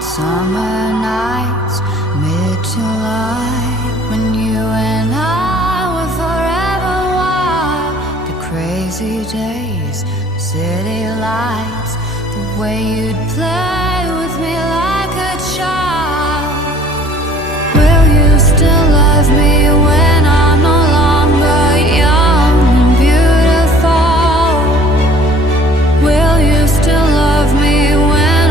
Summer nights, mid-July, when you and I were forever wild. The crazy days, the city lights, the way you'd play